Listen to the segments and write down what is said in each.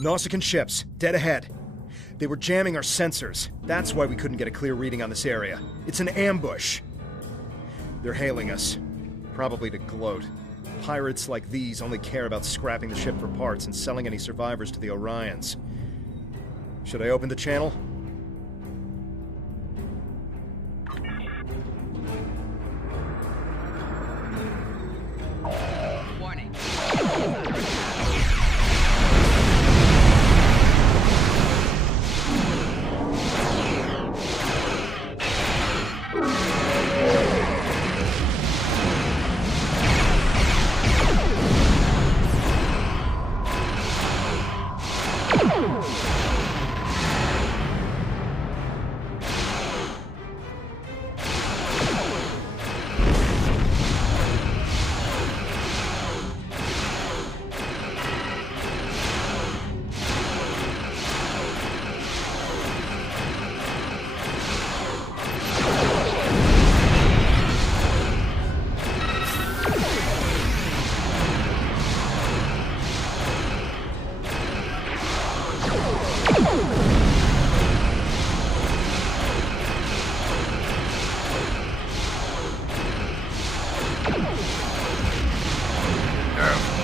Nausicaan ships, dead ahead. They were jamming our sensors. That's why we couldn't get a clear reading on this area. It's an ambush. They're hailing us. Probably to gloat. Pirates like these only care about scrapping the ship for parts and selling any survivors to the Orions. Should I open the channel? Warning.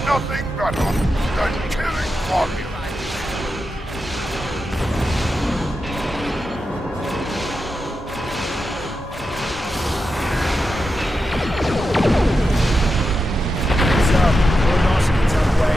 Nothing better than killing Romulans. What's up? More Nausicaans on the way.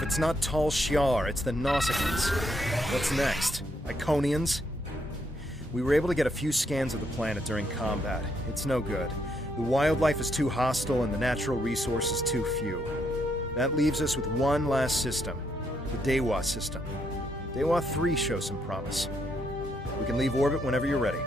It's not Tal Shiar, it's the Nausicans. What's next? Iconians? We were able to get a few scans of the planet during combat. It's no good. The wildlife is too hostile and the natural resources too few. That leaves us with one last system, the Dewa system. Dewa 3 shows some promise. We can leave orbit whenever you're ready.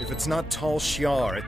If it's not Tal Shiar,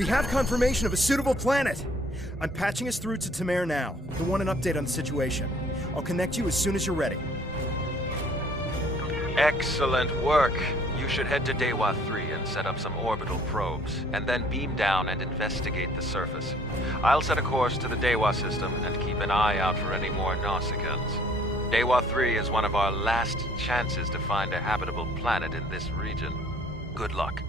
We have confirmation of a suitable planet! I'm patching us through to Tamar now. He'll want an update on the situation. I'll connect you as soon as you're ready. Excellent work. You should head to Dewa 3 and set up some orbital probes, and then beam down and investigate the surface. I'll set a course to the Dewa system and keep an eye out for any more Nausicaans. Dewa 3 is one of our last chances to find a habitable planet in this region. Good luck.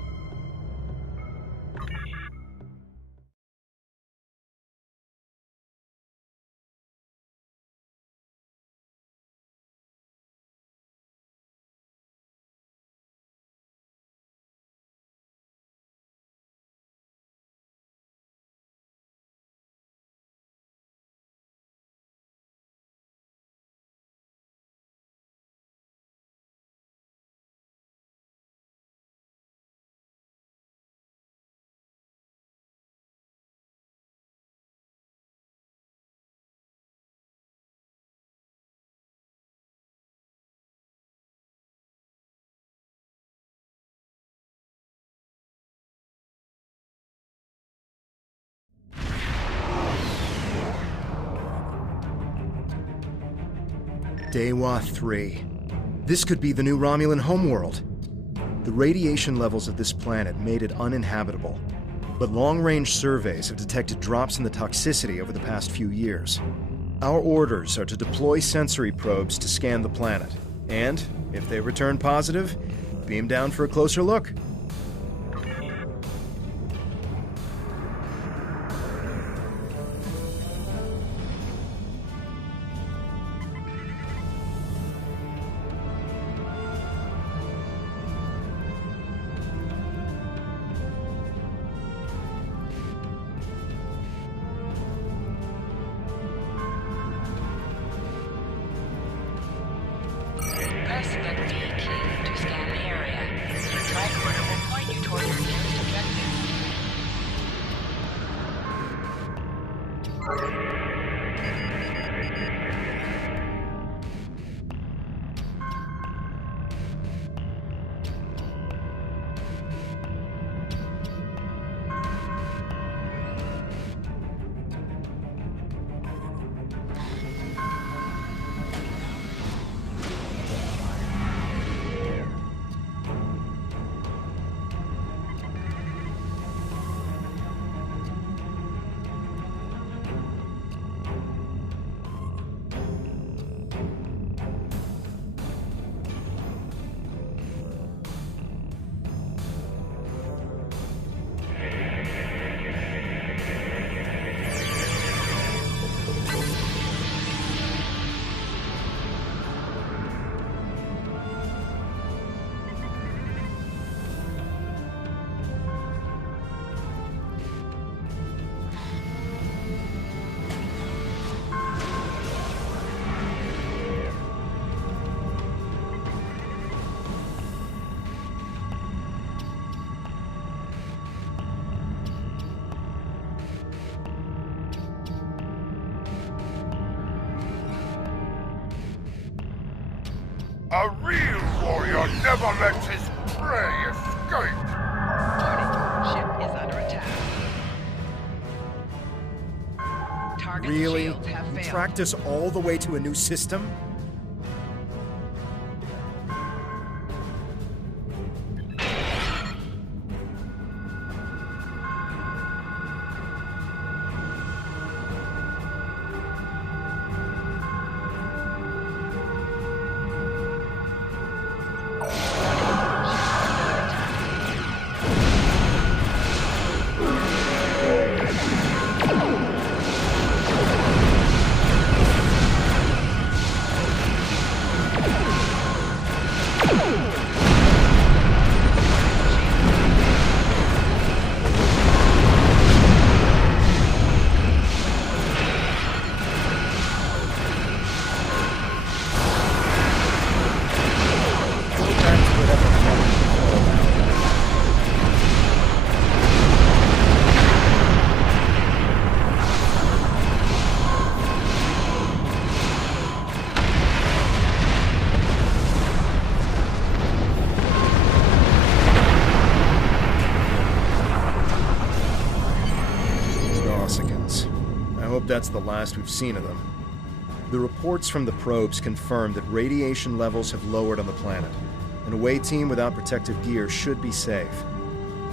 Dewa 3. This could be the new Romulan homeworld. The radiation levels of this planet made it uninhabitable, but long-range surveys have detected drops in the toxicity over the past few years. Our orders are to deploy sensory probes to scan the planet, and, if they return positive, beam down for a closer look. Press the D key to scan the area. Your tricorder will point you toward your nearest objective. A real warrior never lets his prey escape. Warning, ship is under attack. Target Really? shields have You failed. tracked us all the way to a new system? that's the last we've seen of them. The reports from the probes confirm that radiation levels have lowered on the planet. An away team without protective gear should be safe.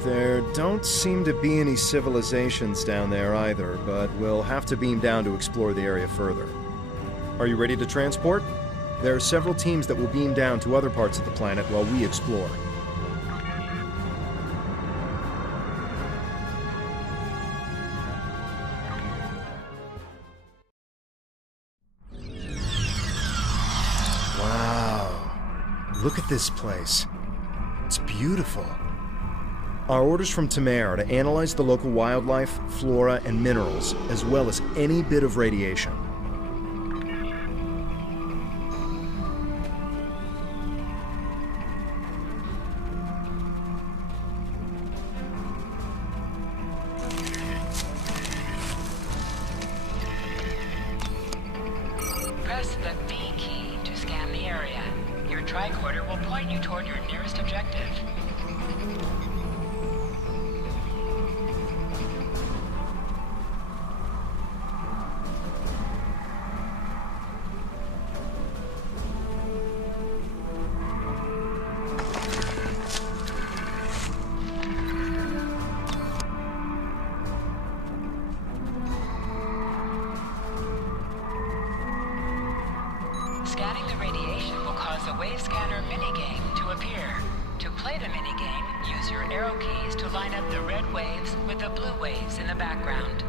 There don't seem to be any civilizations down there either, but we'll have to beam down to explore the area further. Are you ready to transport? There are several teams that will beam down to other parts of the planet while we explore. Wow. Look at this place. It's beautiful. Our orders from Tamer are to analyze the local wildlife, flora, and minerals, as well as any bit of radiation. Press the B key to scan the area. Your tricorder will point you toward your nearest objective. Scanning the radiation will cause a wave scanner minigame to appear. To play the minigame, use your arrow keys to line up the red waves with the blue waves in the background.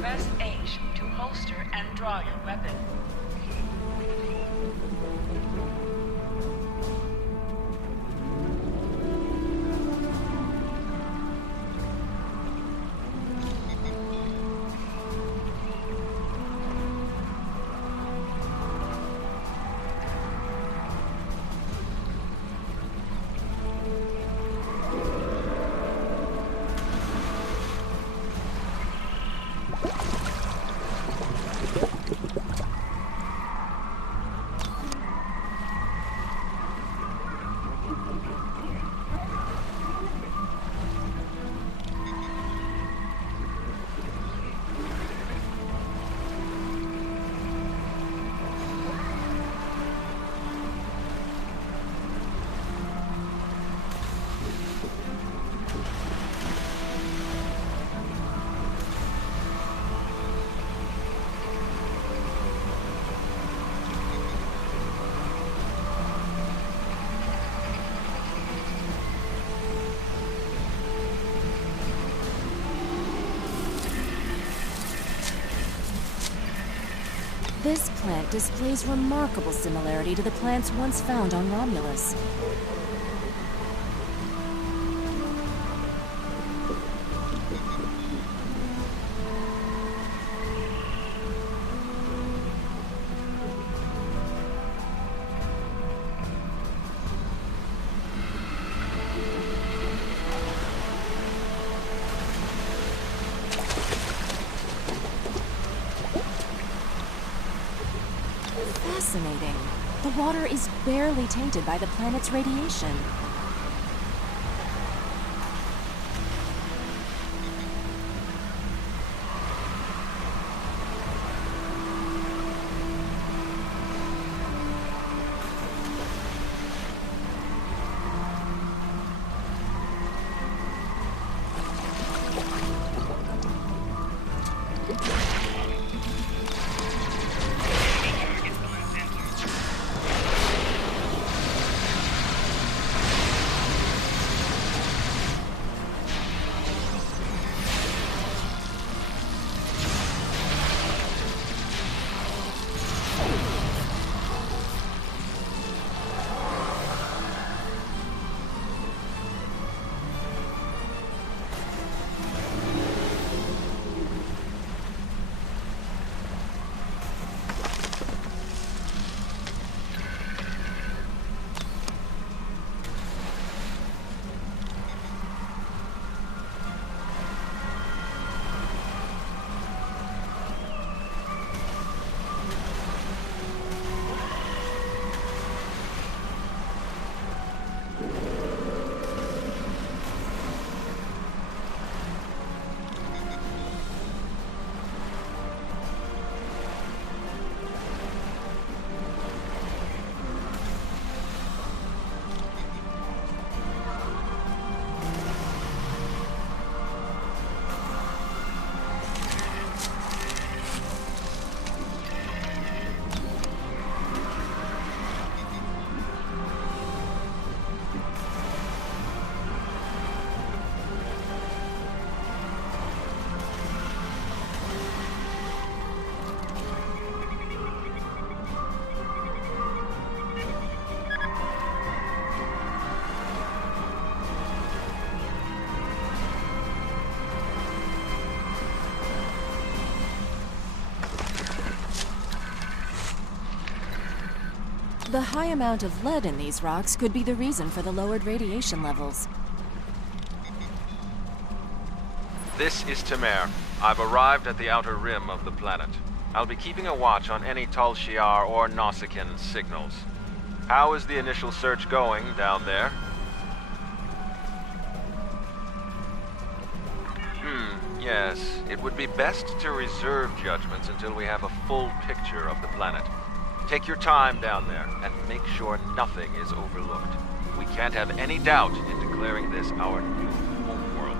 Press H to holster and draw your weapon. This plant displays remarkable similarity to the plants once found on Romulus. Fascinating. The water is barely tainted by the planet's radiation. The high amount of lead in these rocks could be the reason for the lowered radiation levels. This is Temer. I've arrived at the outer rim of the planet. I'll be keeping a watch on any Tal Shiar or Nausicaan signals. How is the initial search going down there? Yes. It would be best to reserve judgments until we have a full picture of the planet. Take your time down there, and make sure nothing is overlooked. We can't have any doubt in declaring this our new homeworld.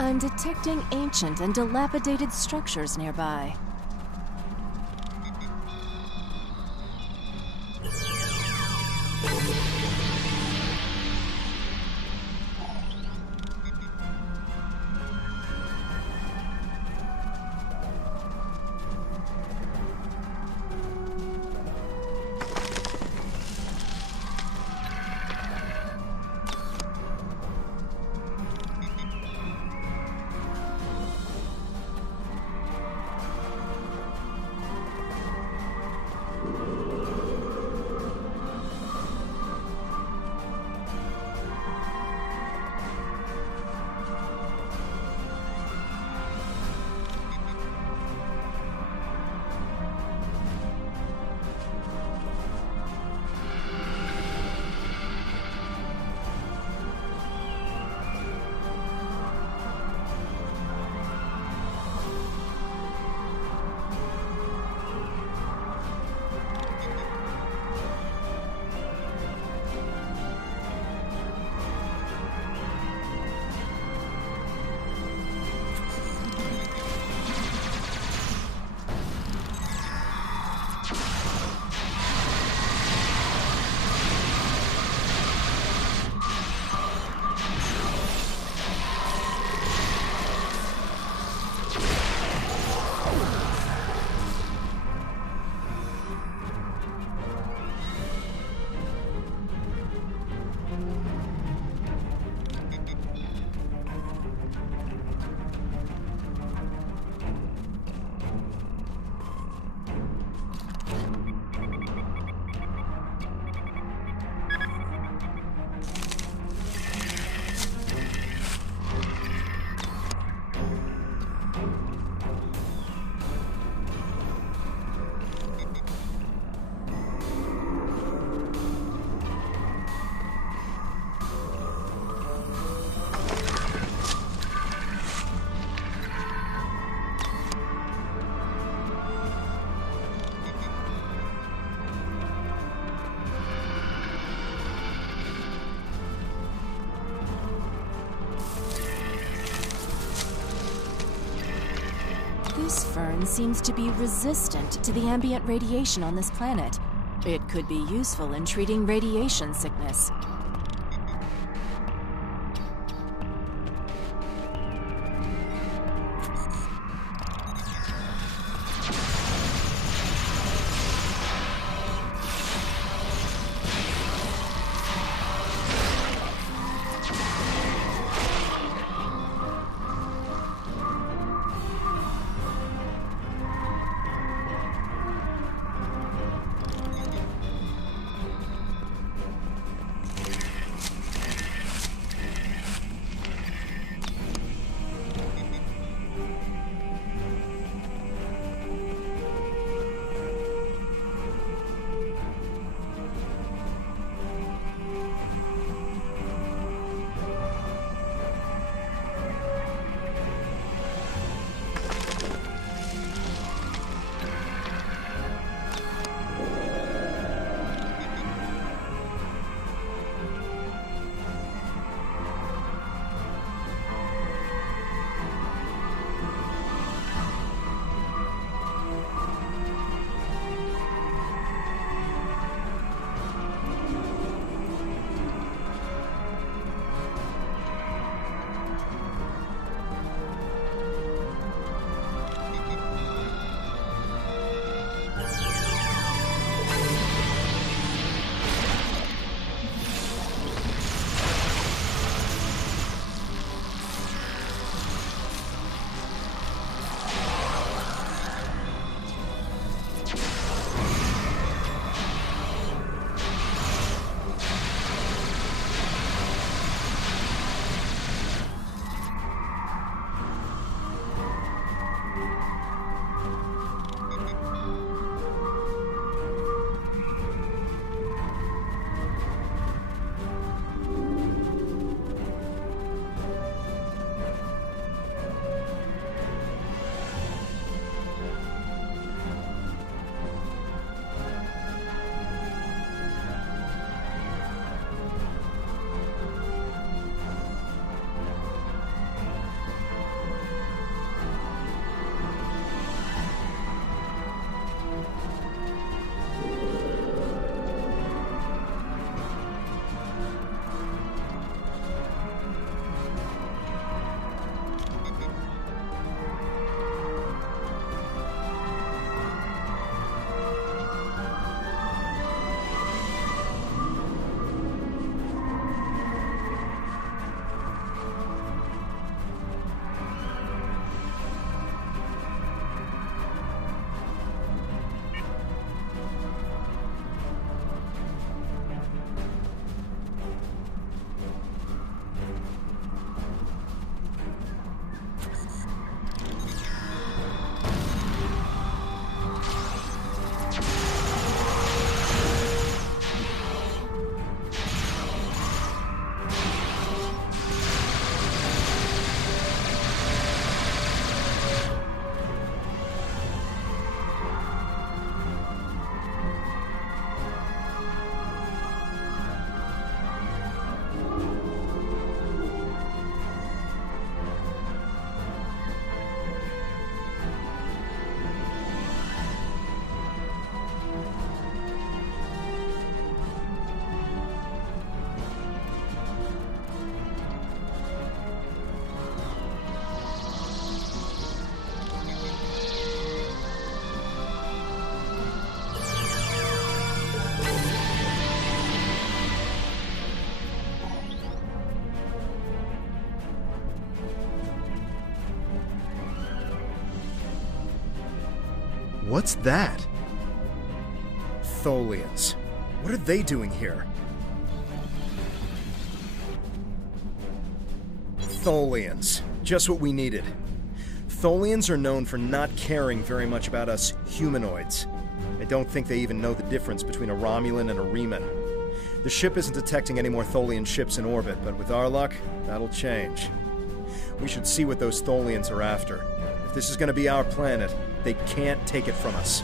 I'm detecting ancient and dilapidated structures nearby. This fern seems to be resistant to the ambient radiation on this planet. It could be useful in treating radiation sickness. What's that? Tholians. What are they doing here? Tholians. Just what we needed. Tholians are known for not caring very much about us humanoids. I don't think they even know the difference between a Romulan and a Reman. The ship isn't detecting any more Tholian ships in orbit, but with our luck, that'll change. We should see what those Tholians are after. If this is going to be our planet, they can't take it from us.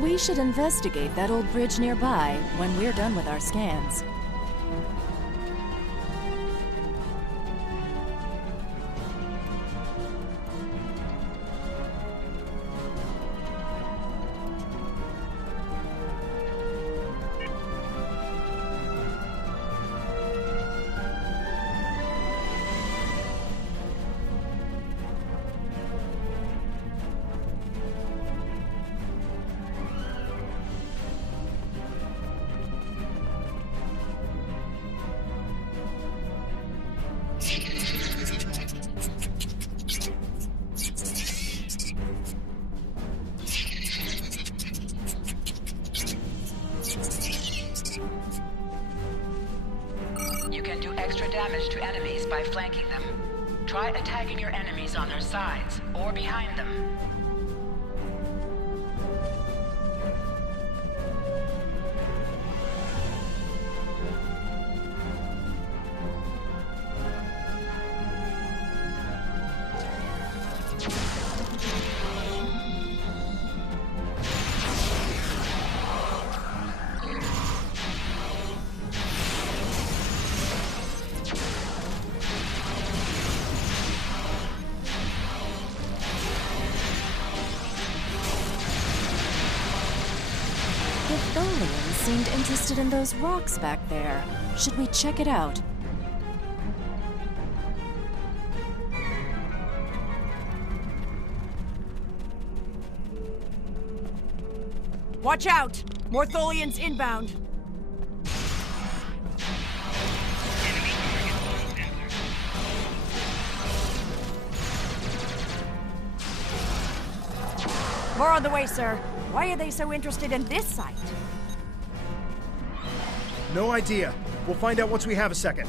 We should investigate that old bridge nearby when we're done with our scans. You can do extra damage to enemies by flanking them. Try attacking your enemies on their sides or behind them. The Tholians seemed interested in those rocks back there. Should we check it out? Watch out! More Tholians inbound. More on the way, sir. Why are they so interested in this site? No idea. We'll find out once we have a second.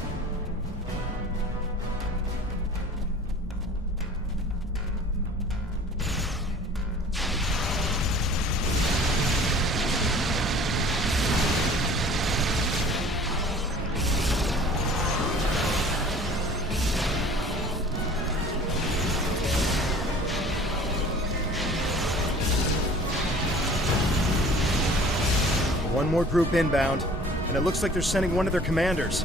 One more group inbound, and it looks like they're sending one of their commanders.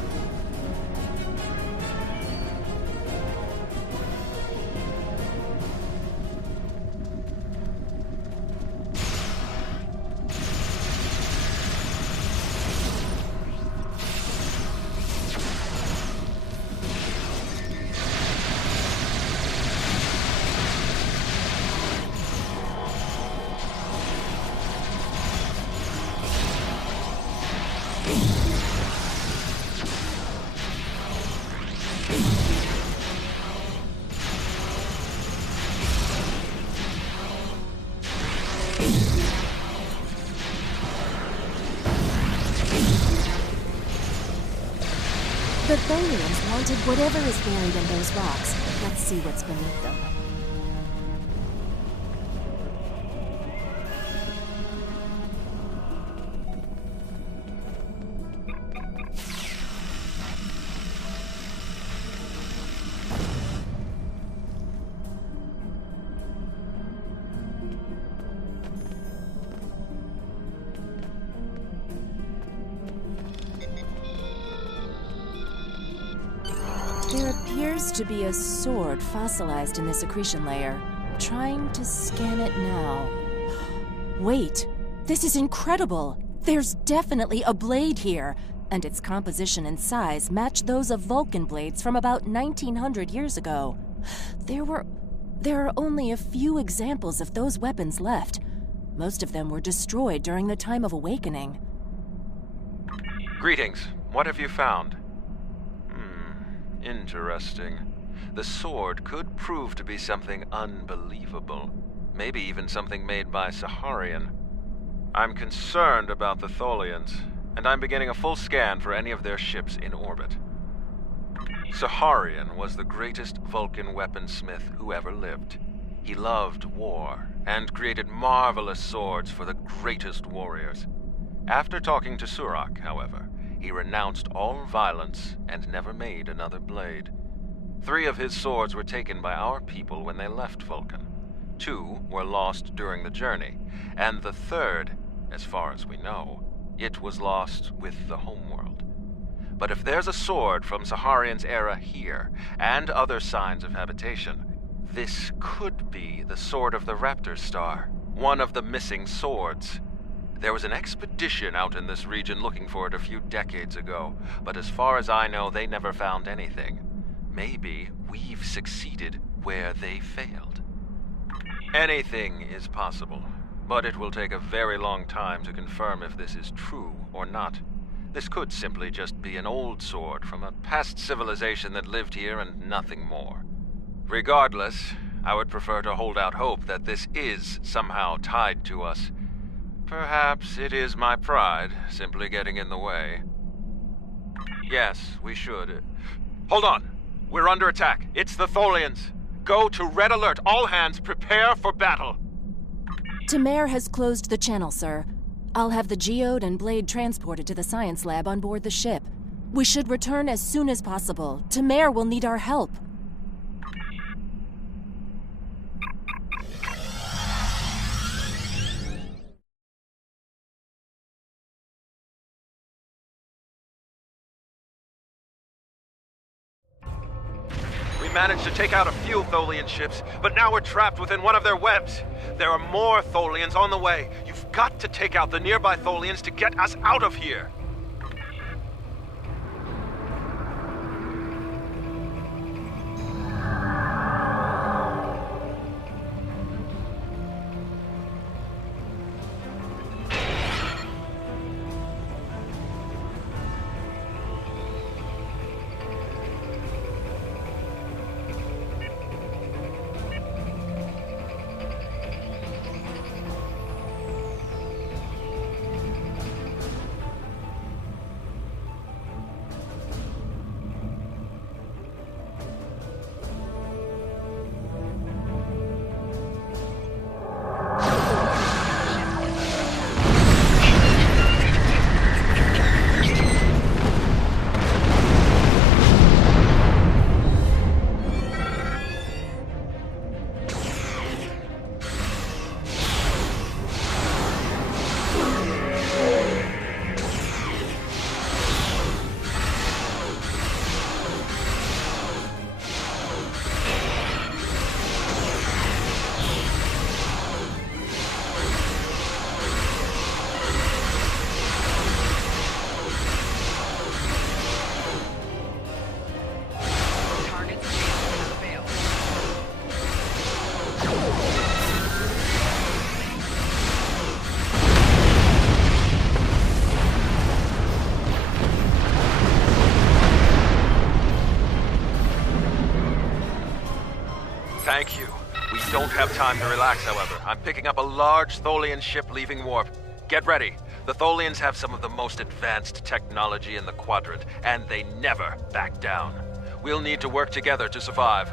The Tholians wanted whatever is buried in those rocks. Let's see what's beneath them. There appears to be a sword fossilized in this accretion layer. Trying to scan it now. Wait! This is incredible! There's definitely a blade here, and its composition and size match those of Vulcan blades from about 1900 years ago. There are only a few examples of those weapons left. Most of them were destroyed during the Time of Awakening. Greetings. What have you found? Interesting. The sword could prove to be something unbelievable. Maybe even something made by Saharian. I'm concerned about the Tholians, and I'm beginning a full scan for any of their ships in orbit. Saharian was the greatest Vulcan weaponsmith who ever lived. He loved war, and created marvelous swords for the greatest warriors. After talking to Surak, however, he renounced all violence and never made another blade. 3 of his swords were taken by our people when they left Vulcan. 2 were lost during the journey, and the 3rd, as far as we know, it was lost with the homeworld. But if there's a sword from Saharian's era here, and other signs of habitation, this could be the Sword of the Raptor Star, one of the missing swords. There was an expedition out in this region looking for it a few decades ago, but as far as I know, they never found anything. Maybe we've succeeded where they failed. Anything is possible, but it will take a very long time to confirm if this is true or not. This could simply just be an old sword from a past civilization that lived here and nothing more. Regardless, I would prefer to hold out hope that this is somehow tied to us. Perhaps it is my pride simply getting in the way. Yes, we should. Hold on! We're under attack. It's the Tholians. Go to red alert. All hands prepare for battle. Tamer has closed the channel, sir. I'll have the geode and blade transported to the science lab on board the ship. We should return as soon as possible. Tamer will need our help. We managed to take out a few Tholian ships, but now we're trapped within one of their webs. There are more Tholians on the way. You've got to take out the nearby Tholians to get us out of here. Thank you. We don't have time to relax, however. I'm picking up a large Tholian ship leaving warp. Get ready. The Tholians have some of the most advanced technology in the quadrant, and they never back down. We'll need to work together to survive.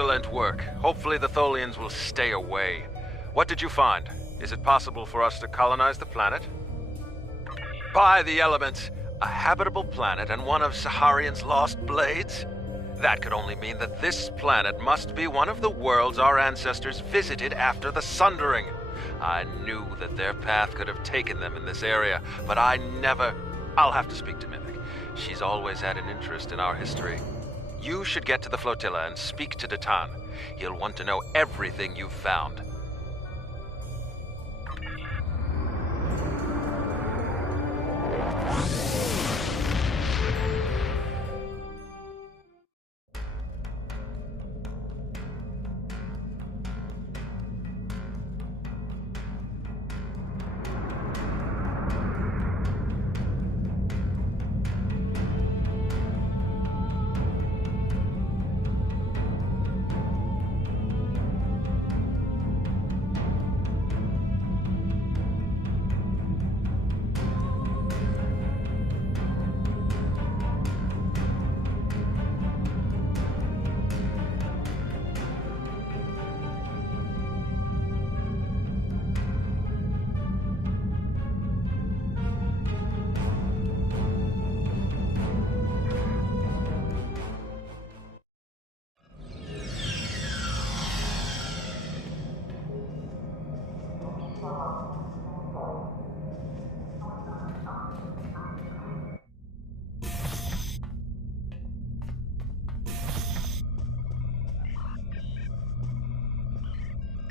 Excellent work. Hopefully the Tholians will stay away. What did you find? Is it possible for us to colonize the planet? By the elements, a habitable planet and one of Saharian's lost blades? That could only mean that this planet must be one of the worlds our ancestors visited after the Sundering. I knew that their path could have taken them in this area, but I never... I'll have to speak to Mimic. She's always had an interest in our history. You should get to the flotilla and speak to Datan. He'll want to know everything you've found.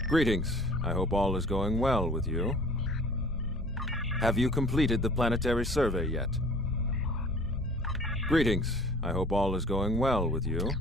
Greetings. I hope all is going well with you. Have you completed the planetary survey yet? Greetings. I hope all is going well with you.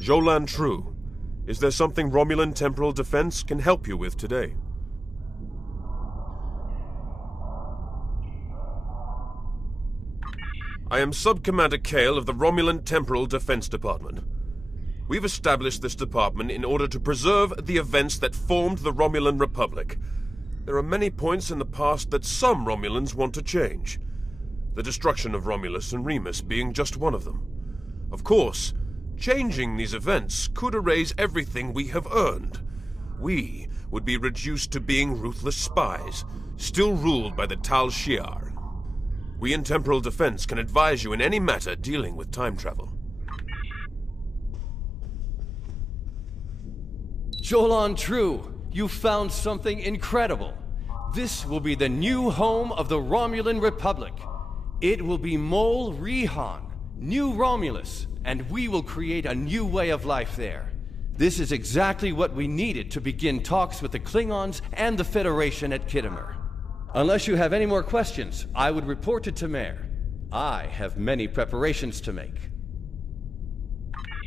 Jolan True, is there something Romulan temporal defense can help you with today? I am Sub-Commander Kale of the Romulan Temporal Defense Department. We've established this department in order to preserve the events that formed the Romulan Republic. There are many points in the past that some Romulans want to change. The destruction of Romulus and Remus being just one of them. Of course, changing these events could erase everything we have earned. We would be reduced to being ruthless spies, still ruled by the Tal Shiar. We in Temporal Defense can advise you in any matter dealing with time travel. Jolan True, you found something incredible. This will be the new home of the Romulan Republic. It will be Mol Rihan, New Romulus, and we will create a new way of life there. This is exactly what we needed to begin talks with the Klingons and the Federation at Khitomer. Unless you have any more questions, I would report to Tamer. I have many preparations to make.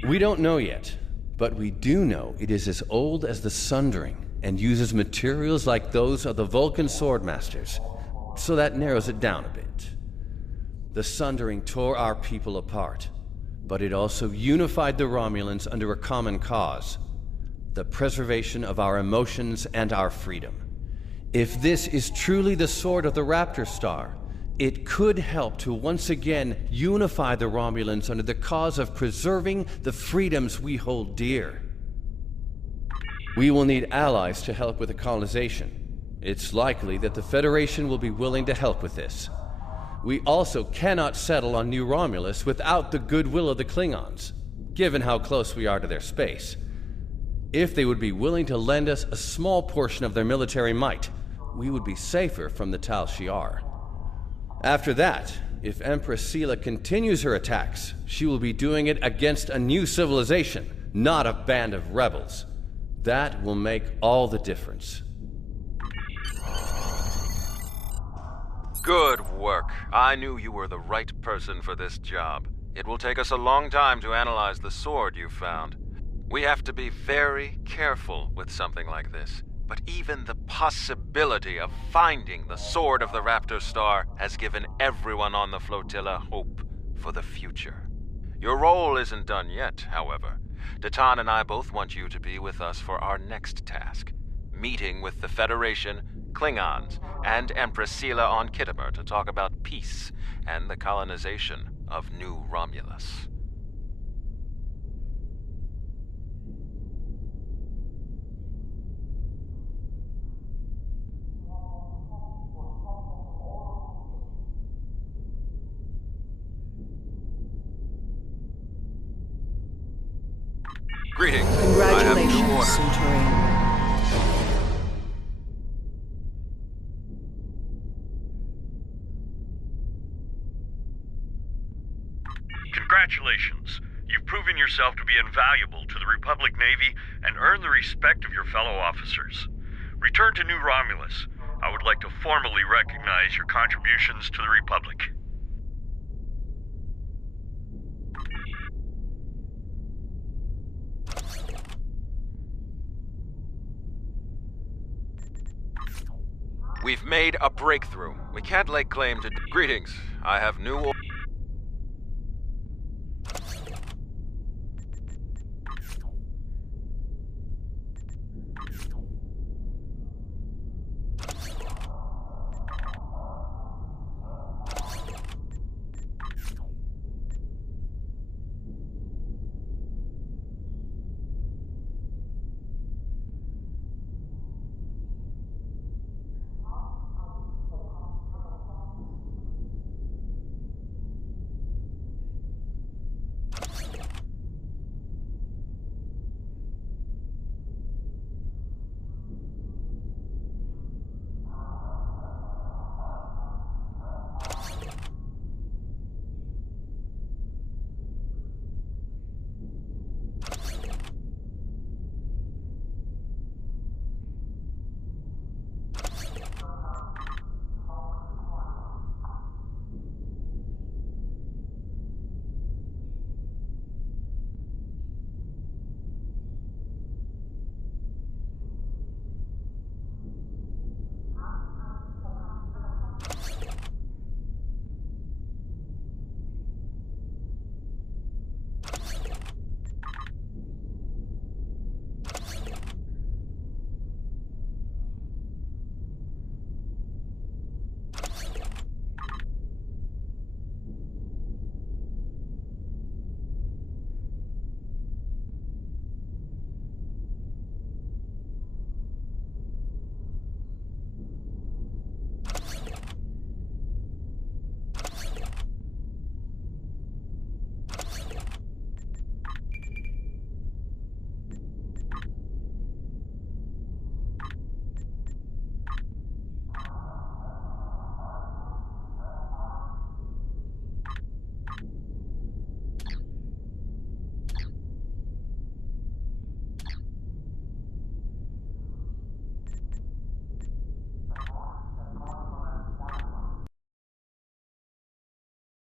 We don't know yet, but we do know it is as old as the Sundering and uses materials like those of the Vulcan Swordmasters, so that narrows it down a bit. The Sundering tore our people apart, but it also unified the Romulans under a common cause: the preservation of our emotions and our freedom. If this is truly the sword of the Raptor Star, it could help to once again unify the Romulans under the cause of preserving the freedoms we hold dear. We will need allies to help with the colonization. It's likely that the Federation will be willing to help with this. We also cannot settle on New Romulus without the goodwill of the Klingons, given how close we are to their space. If they would be willing to lend us a small portion of their military might, we would be safer from the Tal Shiar. After that, if Empress Sela continues her attacks, she will be doing it against a new civilization, not a band of rebels. That will make all the difference. Good work. I knew you were the right person for this job. It will take us a long time to analyze the sword you found. We have to be very careful with something like this. But even the possibility of finding the Sword of the Raptor Star has given everyone on the flotilla hope for the future. Your role isn't done yet, however. Datan and I both want you to be with us for our next task. Meeting with the Federation, Klingons, and Empress Sela on Kittimer to talk about peace and the colonization of New Romulus. Greetings. Congratulations, Centurion. Congratulations. You've proven yourself to be invaluable to the Republic Navy and earned the respect of your fellow officers. Return to New Romulus. I would like to formally recognize your contributions to the Republic. We've made a breakthrough. We can't lay claim to... Greetings. I have new...